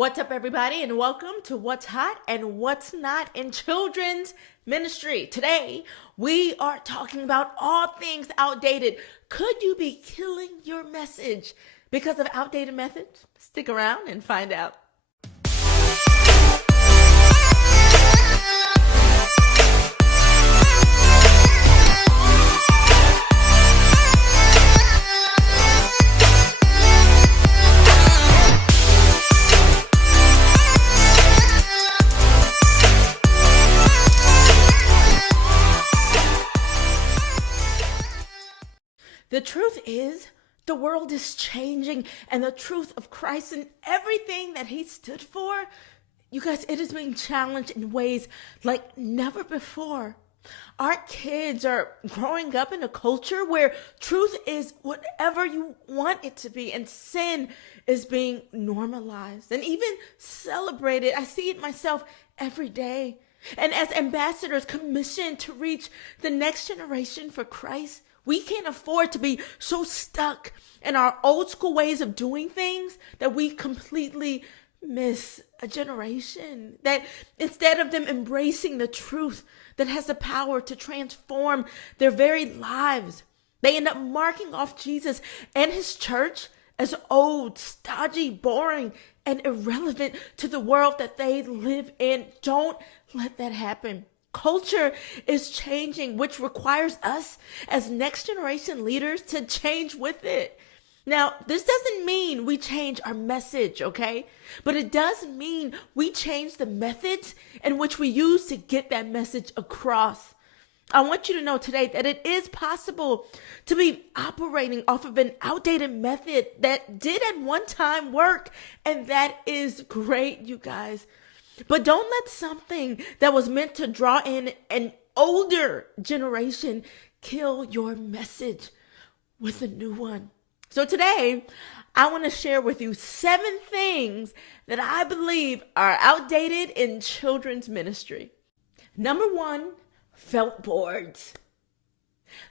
What's up, everybody, and welcome to What's Hot and What's Not in Children's Ministry. Today, we are talking about all things outdated. Could you be killing your message because of outdated methods? Stick around and find out. The truth is, the world is changing, and the truth of Christ and everything that he stood for, you guys, it is being challenged in ways like never before. Our kids are growing up in a culture where truth is whatever you want it to be, and sin is being normalized and even celebrated. I see it myself every day. And as ambassadors commissioned to reach the next generation for Christ, we can't afford to be so stuck in our old school ways of doing things that we completely miss a generation. That instead of them embracing the truth that has the power to transform their very lives, they end up marking off Jesus and his church as old, stodgy, boring, and irrelevant to the world that they live in. Don't let that happen. Culture is changing, which requires us as next generation leaders to change with it. Now, this doesn't mean we change our message, okay? But it does mean we change the methods in which we use to get that message across. I want you to know today that it is possible to be operating off of an outdated method that did at one time work, and that is great, you guys. But don't let something that was meant to draw in an older generation kill your message with a new one. So today, I want to share with you 7 things that I believe are outdated in children's ministry. Number 1, felt boards.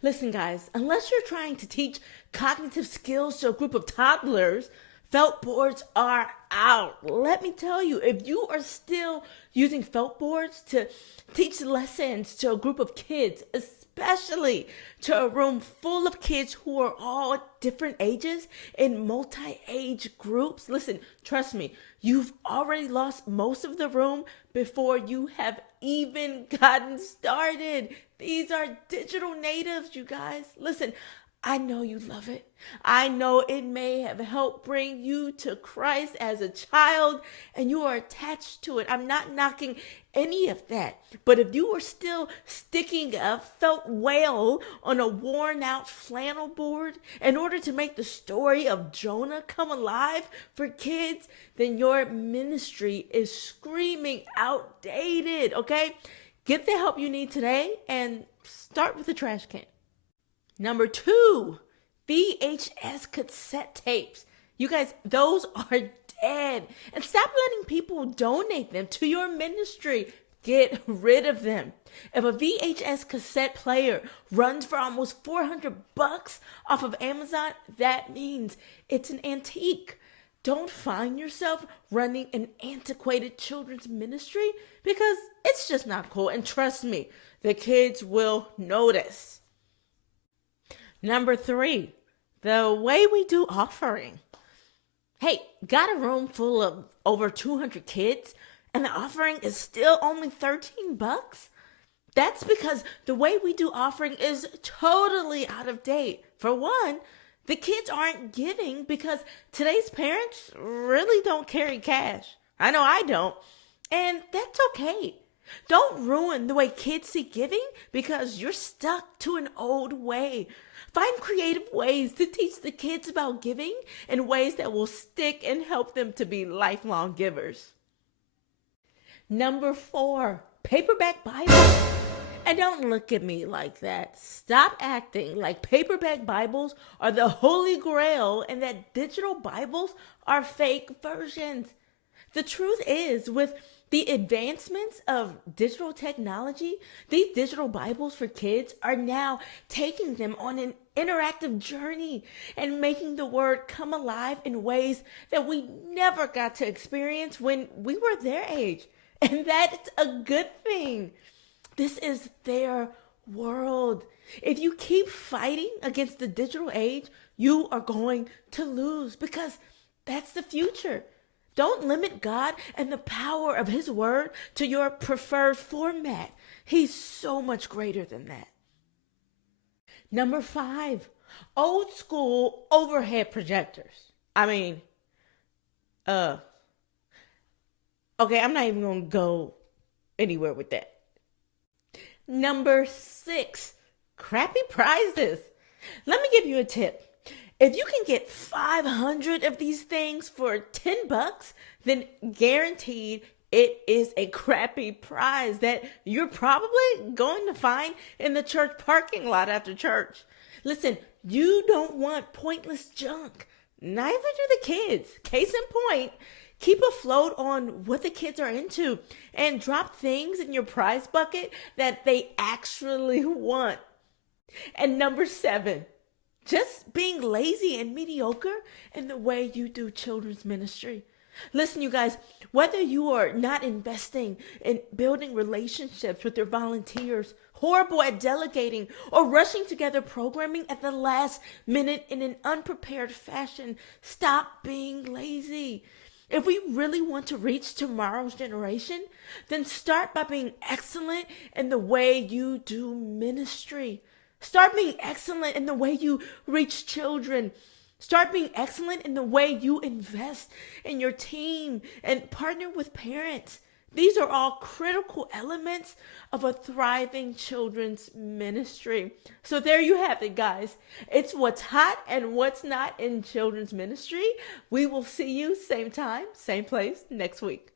Listen, guys, unless you're trying to teach cognitive skills to a group of toddlers, felt boards are out. Let me tell you, if you are still using felt boards to teach lessons to a group of kids, especially to a room full of kids who are all different ages in multi-age groups, listen, trust me, you've already lost most of the room before you have even gotten started. These are digital natives, you guys. Listen, I know you love it. I know it may have helped bring you to Christ as a child and you are attached to it. I'm not knocking any of that. But if you are still sticking a felt whale on a worn out flannel board in order to make the story of Jonah come alive for kids, then your ministry is screaming outdated, okay? Get the help you need today and start with the trash can. Number 2, VHS cassette tapes. You guys, those are dead. And stop letting people donate them to your ministry. Get rid of them. If a VHS cassette player runs for almost $400 off of Amazon, that means it's an antique. Don't find yourself running an antiquated children's ministry because it's just not cool. And trust me, the kids will notice. Number 3, the way we do offering. Hey, got a room full of over 200 kids and the offering is still only $13? That's because the way we do offering is totally out of date. For one, the kids aren't giving because today's parents really don't carry cash. I know I don't. And that's okay. Don't ruin the way kids see giving because you're stuck to an old way. Find creative ways to teach the kids about giving in ways that will stick and help them to be lifelong givers. Number 4, Paperback Bible. And don't look at me like that. Stop acting like paperback Bibles are the holy grail and that digital Bibles are fake versions. The truth is, with the advancements of digital technology, these digital Bibles for kids are now taking them on an interactive journey and making the word come alive in ways that we never got to experience when we were their age. And that's a good thing. This is their world. If you keep fighting against the digital age, you are going to lose because that's the future. Don't limit God and the power of his word to your preferred format. He's so much greater than that. Number 5, old school overhead projectors. Okay, I'm not even going to go anywhere with that. Number 6, crappy prizes. Let me give you a tip. If you can get 500 of these things for $10, then guaranteed it is a crappy prize that you're probably going to find in the church parking lot after church. Listen, you don't want pointless junk. Neither do the kids. Case in point, keep afloat on what the kids are into and drop things in your prize bucket that they actually want. And number 7, just being lazy and mediocre in the way you do children's ministry. Listen, you guys, whether you are not investing in building relationships with your volunteers, horrible at delegating, or rushing together programming at the last minute in an unprepared fashion, stop being lazy. If we really want to reach tomorrow's generation, then start by being excellent in the way you do ministry. Start being excellent in the way you reach children. Start being excellent in the way you invest in your team and partner with parents. These are all critical elements of a thriving children's ministry. So there you have it, guys. It's what's hot and what's not in children's ministry. We will see you same time, same place next week.